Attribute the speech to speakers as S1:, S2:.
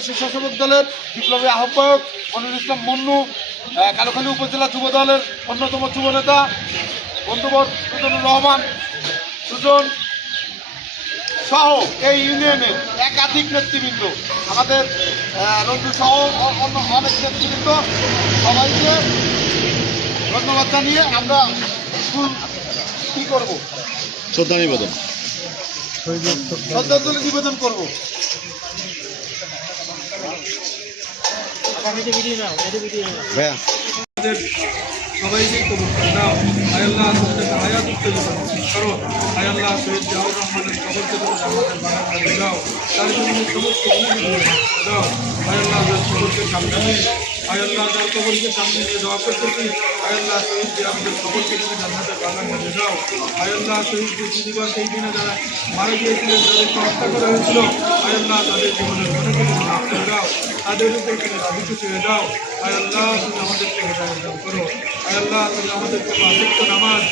S1: উপজেলা স্বেচ্ছাসেবক দলের বিপ্লবী আহ্বায়ক মনিরুল ইসলাম মন্নু কালুখালী উপজেলা যুব দলের অন্যতম যুব নেতা বন্ধুবর সুজনুর রহমান সুজন সহ এই ইউনিয়নের একাধিক নেতৃবৃন্দ আমাদের রঞ্জু সহ অন্য অনেক নেতৃবৃন্দ সবাইকে ধন্যবাদ জানিয়ে আমরা স্কুল কি করব?
S2: শ্রদ্ধা নিবেদন।
S1: শ্রদ্ধাঞ্জলি নিবেদন করব।
S3: সবাইকেই কবুল করে দাও আয়াল্লাহ তোমাদেরকে হায়াত উত্তেজিত করো। আয়াল্লাহ শহীদ জাহুর রহমানের কবরকে তুমি বানিয়ে দাও তার জন্য সমস্ত দাও আয়াল্লাহ কবরকে সামনে আয়াল্লাহ তার কবরকে সামনে নিয়ে দেওয়া করতেছি আয়াল্লাহ শহীদ আমাদের কবরকে তুমি জান্নাতের বাগান দাও আয়াল্লাহ শহীদ যে জীবিকা সেই দিনে যারা মারা গিয়েছিলেন, তাদেরকে হত্যা করা হয়েছিল। আয়াল্লাহ তাদের জীবনের দাও তাদের উপর তুমি রাজি খুশি হয়ে দাও আয়াল্লাহ তুমি আমাদেরকে হেদায়ত দান করো। আয়াল্লাহ তুমি আমাদেরকে পাঁচক্য নামাজ